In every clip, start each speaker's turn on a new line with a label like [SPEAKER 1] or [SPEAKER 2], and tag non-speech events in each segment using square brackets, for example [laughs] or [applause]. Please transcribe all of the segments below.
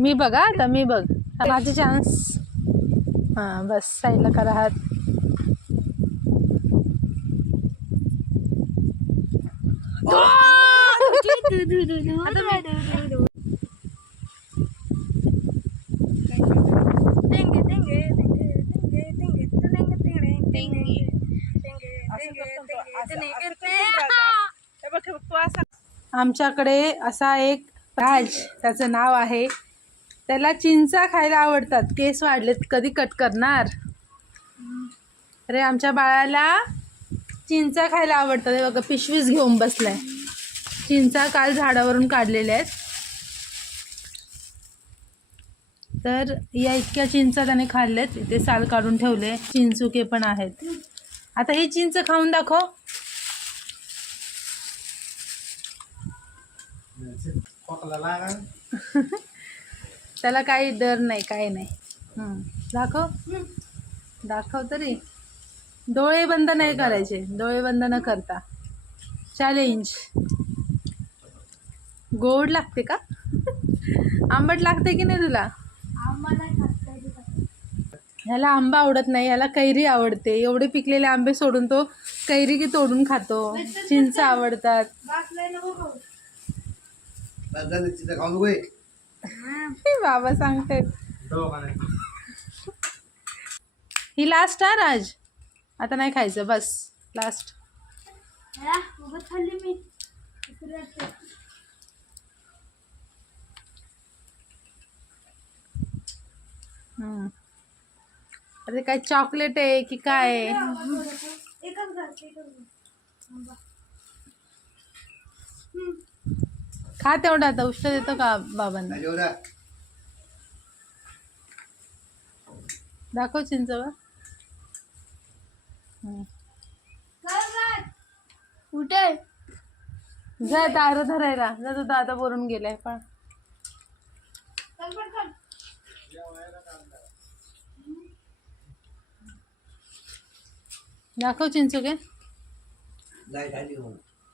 [SPEAKER 1] मी बघा आता मी बघ माझे चान्स हा बस साईडला करा हात
[SPEAKER 2] दु,
[SPEAKER 1] आमच्याकडे असा एक राज त्याचं नाव आहे. त्याला चिंचा खायला आवडतात. केस वाढलेत कधी कट करणार? अरे आमच्या बाळाला चिंचा खायला आवडतात. हे बघा पिशवीच घेऊन बसलाय. चिंचा काल झाडावरून काढलेल्या आहेत. तर या इतक्या चिंचा त्याने खाल्ल्यात. इथे साल काढून ठेवले. चिंचुके पण आहेत. आता ही चिंच खाऊन दाखव. [laughs] त्याला काही डर नाही काही नाही. दाखव. दाखव तरी. डोळे बंद नाही करायचे. डोळे बंद न करता. चॅलेंज गोड लागते का? [laughs] आंबट लागते की नाही तुला? ह्याला आंबा आवडत नाही. ह्याला कैरी आवडते. एवढे पिकलेले आंबे सोडून तो कैरी की तोडून खातो. चिंच आवडतात.
[SPEAKER 2] खाऊ.
[SPEAKER 1] बाबा सांगते। ही लास्ट हा राज? आता नाही खायचं बस लास्ट
[SPEAKER 2] हा.
[SPEAKER 1] अरे काय चॉकलेट आहे की काय?
[SPEAKER 2] एकच
[SPEAKER 1] खा तेवढा आता उष्ट देतो का बाबांना? दाखव हं.
[SPEAKER 2] चल. कुठे
[SPEAKER 1] जा दार धरायला. जा तो दादा बोलून गेलाय पण. दाखव चिंचुके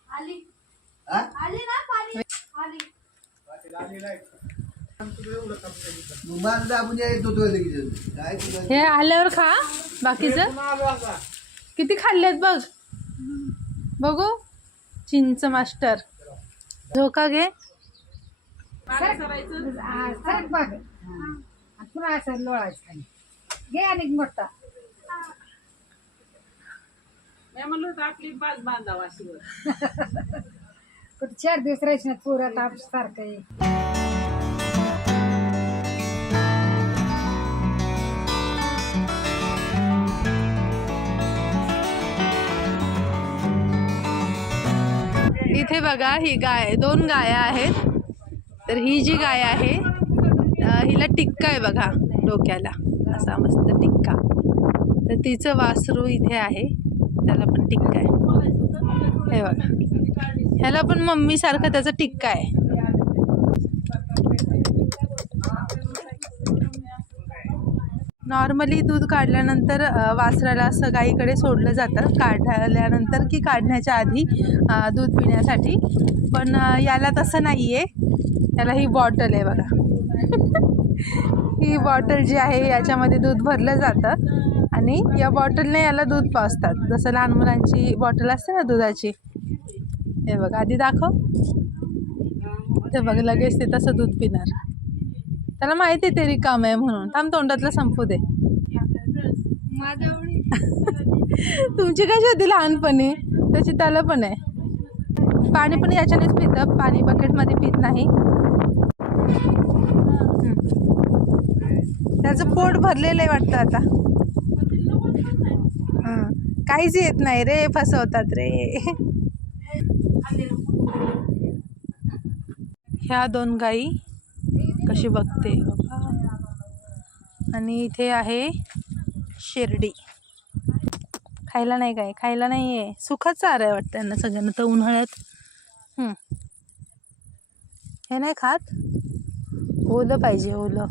[SPEAKER 2] आली. आली ना पाणी? आली
[SPEAKER 1] हे आल्यावर खा बाकीचं. किती खाल्लेत बघ. बघू. चिंच मास्टर. झोका घे.
[SPEAKER 3] लोळायचं घे आणि मोठा
[SPEAKER 4] म्हणलं आपली बाज बांधावा अशी. वर. [laughs]
[SPEAKER 3] कुठे चार दिवस राहायचं ना पुरं ताप सारखं आहे.
[SPEAKER 1] इथे बघा ही गाय दोन गाया आहेत. तर ही जी गाय आहे अं, हिला टिक्का आहे बघा डोक्याला. असा मस्त टिक्का. तर तिचं वासरू इथे आहे. त्याला पण टिक्का आहे. हे बघा. ह्याला पण मम्मीसारखं त्याचा टिक्का आहे. नॉर्मली दूध काढल्यानंतर वासराला असं गाईकडे सोडलं जातं. काढल्यानंतर की काढण्याच्या आधी दूध पिण्यासाठी. पण याला तसं नाही आहे याला ही बॉटल आहे बघा. [laughs] ही बॉटल जी आहे याच्यामध्ये दूध भरलं जातं. आणि या बॉटलने याला दूध पाजतात. जसं लहान मुलांची बॉटल असते ना दुधाची. हे बघा आधी दाखव. ते बघ लगेच ते तसं दूध पिणार. त्याला माहिती आहे ते रिकाम आहे म्हणून. थांब तोंडातलं संपू दे. [laughs] तुमची कशी होती लहानपणी? त्याची त्याला पण आहे. पाणी पण याच्यानेच पितं. पाणी बकेटमध्ये पित नाही. त्याचं पोट भरलेलं आहे वाटतं आता. काहीच येत नाही रे फसवतात रे. ह्या दोन गाई कशी बघते? आणि इथे आहे शिर्डी. खायला नाही काय? खायला नाही आहे सुखच चारा आहे वाटतं त्यांना सगळ्यांना तर उन्हाळ्यात. हे नाही खात? ओलं पाहिजे ओलं.